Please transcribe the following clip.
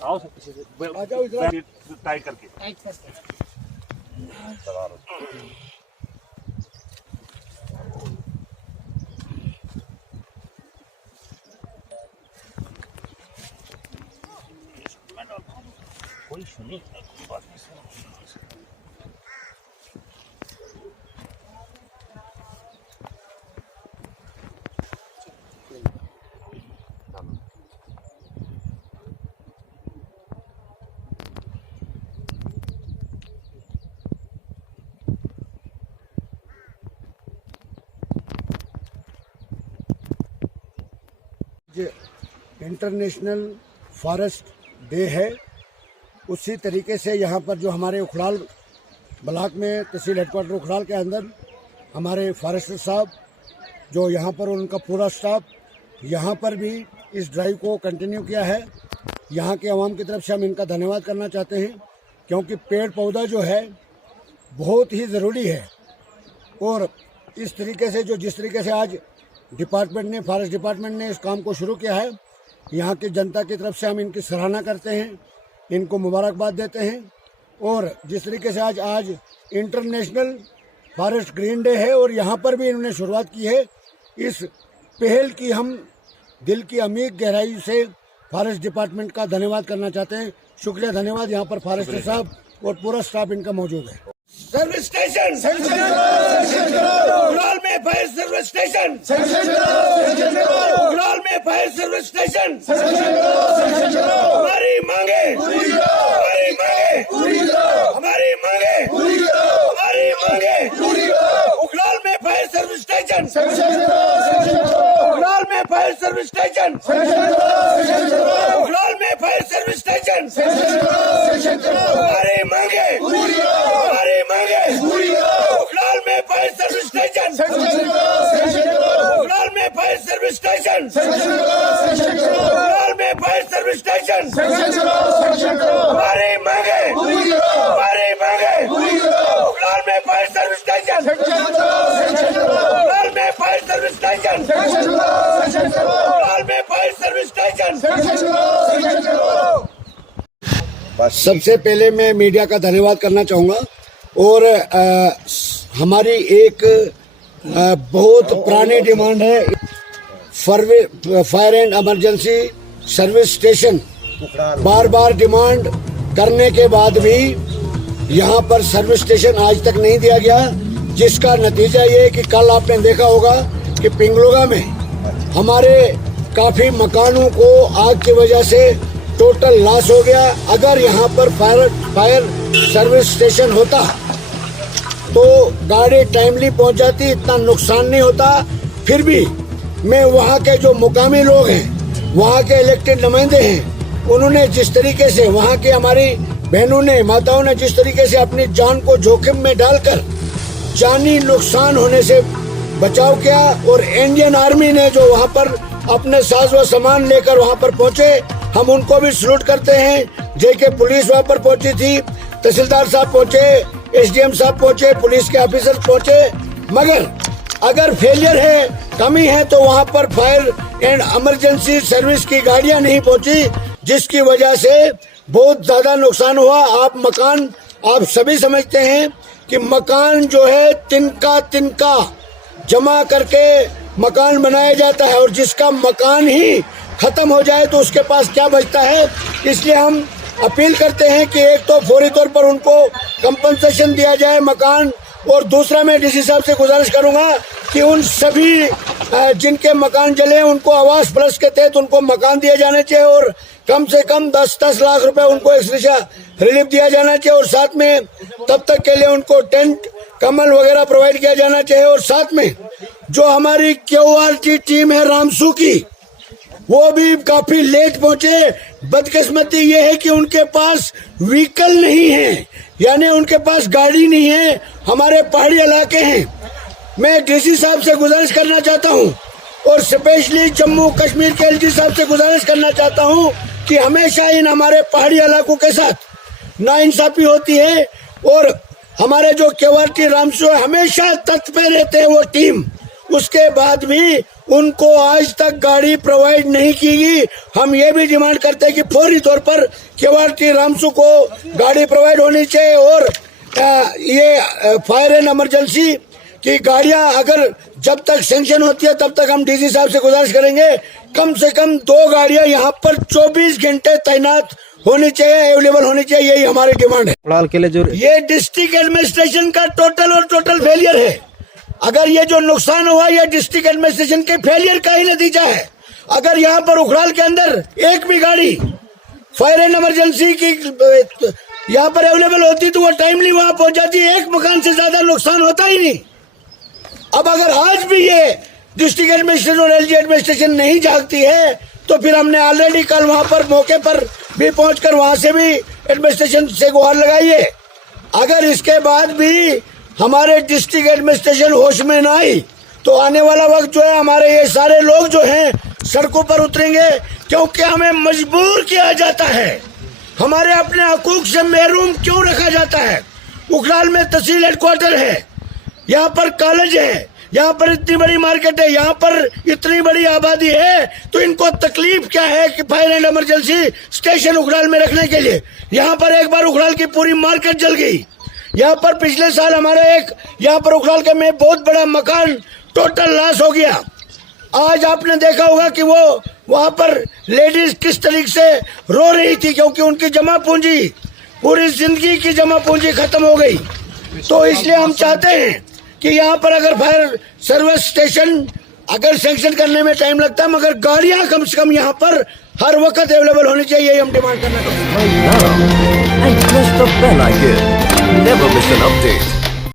आओ सब पीछे से टाइट करके कोई सुने बात नहीं सुनो। इंटरनेशनल फॉरेस्ट डे है, उसी तरीके से यहाँ पर जो हमारे उखड़ाल ब्लॉक में तहसील हेडक्वार्टर उखड़ाल के अंदर हमारे फॉरेस्टर साहब जो यहाँ पर उनका पूरा स्टाफ यहाँ पर भी इस ड्राइव को कंटिन्यू किया है। यहाँ के आवाम की तरफ से हम इनका धन्यवाद करना चाहते हैं, क्योंकि पेड़ पौधा जो है बहुत ही ज़रूरी है। और इस तरीके से जिस तरीके से आज डिपार्टमेंट ने फॉरेस्ट डिपार्टमेंट ने इस काम को शुरू किया है, यहाँ की जनता की तरफ से हम इनकी सराहना करते हैं, इनको मुबारकबाद देते हैं। और जिस तरीके से आज इंटरनेशनल फॉरेस्ट ग्रीन डे है और यहाँ पर भी इन्होंने शुरुआत की है, इस पहल की हम दिल की अमीर गहराई से फॉरेस्ट डिपार्टमेंट का धन्यवाद करना चाहते हैं। शुक्रिया, धन्यवाद। यहाँ पर फॉरेस्टर साहब और पूरा स्टाफ इनका मौजूद है। सर्विस स्टेशन उखड़ाल में फायर सर्विस स्टेशन, उखड़ाल में फायर सर्विस स्टेशन। हमारी मांगे हमारी मांगे उखड़ाल में फायर सर्विस स्टेशन, उखड़ाल में फायर सर्विस स्टेशन, उखड़ाल में फायर सर्विस स्टेशन। हमारी मांगे उखड़ाल में फायर सर्विस स्टेशन, उखड़ाल में फायर सर्विस स्टेशन, उखड़ाल में फायर सर्विस स्टेशन। हमारी मांगे उखड़ाल में फायर सर्विस स्टेशन, उखड़ाल में फायर सर्विस स्टेशन, उखड़ाल में फायर सर्विस स्टेशन। सबसे पहले मैं मीडिया का धन्यवाद करना चाहूँगा। और हमारी एक बहुत पुरानी डिमांड है fire and emergency service station. Bar bar demand करने के बाद भी यहाँ पर सर्विस स्टेशन आज तक नहीं दिया गया, जिसका नतीजा ये कि कल आपने देखा होगा कि पिंगलोगा में हमारे काफी मकानों को आग की वजह से टोटल लॉस हो गया। अगर यहाँ पर फायर सर्विस स्टेशन होता तो गाड़ी टाइमली पहुंच जाती, इतना नुकसान नहीं होता। फिर भी मैं वहाँ के जो मुकामी लोग हैं, वहाँ के इलेक्टेड नुमाइंदे हैं, उन्होंने जिस तरीके से वहाँ के हमारी बहनों ने माताओं ने जिस तरीके से अपनी जान को जोखिम में डालकर जानी नुकसान होने से बचाव किया। और इंडियन आर्मी ने जो वहाँ पर अपने साज व सामान लेकर वहाँ पर पहुँचे, हम उनको भी सल्यूट करते हैं। जेके पुलिस वहाँ पर पहुँची थी, तहसीलदार साहब पहुँचे, एसडीएम साहब पहुँचे, पुलिस के ऑफिसर पहुँचे। मगर अगर फेलियर है, कमी है, तो वहाँ पर फायर एंड इमरजेंसी सर्विस की गाड़ियाँ नहीं पहुँची, जिसकी वजह से बहुत ज्यादा नुकसान हुआ। आप सभी समझते हैं कि मकान जो है तिनका जमा करके मकान बनाया जाता है, और जिसका मकान ही खत्म हो जाए तो उसके पास क्या बचता है। इसलिए हम अपील करते हैं कि एक तो फौरी तौर पर उनको कंपनसेशन दिया जाए मकान, और दूसरा मैं डीसी साहब से गुजारिश करूंगा कि उन सभी जिनके मकान जले उनको आवास प्लस के तहत उनको मकान दिए जाने चाहिए, और कम से कम 10-10 लाख रुपए उनको एक्सग्रेशिया रिलीफ दिया जाना चाहिए और साथ में तब तक के लिए उनको टेंट कम्बल वगैरह प्रोवाइड किया जाना चाहिए। और साथ में जो हमारी क्यूआरटी टीम है रामसू की, वो भी काफी लेट पहुंचे। बदकिस्मती ये है कि उनके पास व्हीकल नहीं है, यानी उनके पास गाड़ी नहीं है। हमारे पहाड़ी इलाके हैं। मैं डीसी साहब से गुजारिश करना चाहता हूं और स्पेशली जम्मू कश्मीर के एलजी साहब से गुजारिश करना चाहता हूं कि हमेशा इन हमारे पहाड़ी इलाकों के साथ नाइंसाफी होती है और हमारे जो क्यूआरटी रामसू हमेशा तट पे रहते हैं वो टीम, उसके बाद भी उनको आज तक गाड़ी प्रोवाइड नहीं की गई। हम ये भी डिमांड करते हैं कि फौरी तौर पर क्यूआरटी रामसू को गाड़ी प्रोवाइड होनी चाहिए और ये फायर एंड इमरजेंसी की गाड़ियां अगर जब तक सैंक्शन होती है तब तक हम डीसी साहब से गुजारिश करेंगे कम से कम 2 गाड़ियां यहाँ पर 24 घंटे तैनात होनी चाहिए, अवेलेबल होनी चाहिए। यही हमारी डिमांड है। उड़ाल के लिए जो ये डिस्ट्रिक्ट एडमिनिस्ट्रेशन का टोटल फेलियर है। अगर ये जो नुकसान हुआ ये डिस्ट्रिक्ट एडमिनिस्ट्रेशन के फेलियर का ही नतीजा है। अगर यहाँ पर उखड़ाल के अंदर एक भी गाड़ी फायर एंड इमरजेंसी की यहाँ पर अवेलेबल होती तो वो टाइमली वहां पहुंच जाती, एक मकान से ज्यादा नुकसान होता ही नहीं। अब अगर आज भी ये डिस्ट्रिक्ट एडमिनिस्ट्रेशन और एलजी एडमिनिस्ट्रेशन नहीं जागती है तो फिर हमने ऑलरेडी कल वहां पर मौके पर भी पहुंचकर वहां से भी एडमिनिस्ट्रेशन से गुहार लगाई है। अगर इसके बाद भी हमारे डिस्ट्रिक्ट एडमिनिस्ट्रेशन होश में ना आई तो आने वाला वक्त जो है हमारे ये सारे लोग जो हैं सड़कों पर उतरेंगे, क्योंकि हमें मजबूर किया जाता है। हमारे अपने हकूक से महरूम क्यों रखा जाता है। उखड़ाल में तहसील हेडक्वार्टर है, यहाँ पर कॉलेज है, यहाँ पर इतनी बड़ी मार्केट है, यहाँ पर इतनी बड़ी आबादी है, तो इनको तकलीफ क्या है कि फायर एंड इमरजेंसी स्टेशन उखड़ाल में रखने के लिए। यहाँ पर एक बार उखड़ाल की पूरी मार्केट जल गई। यहाँ पर पिछले साल हमारे एक यहाँ पर उखड़ाल के में बहुत बड़ा मकान टोटल लॉस हो गया। आज आपने देखा होगा कि वो वहाँ पर लेडीज किस तरीके से रो रही थी, क्योंकि उनकी जमा पूंजी, पूरी जिंदगी की जमा पूंजी खत्म हो गई। तो इसलिए हम चाहते हैं कि यहाँ पर अगर फायर सर्विस स्टेशन अगर सैंक्शन करने में टाइम लगता है, मगर गाड़ियां कम से कम यहाँ पर हर वक्त अवेलेबल होनी चाहिए, यही हम डिमांड करना चाहते हैं। And press the bell icon. Never miss an update.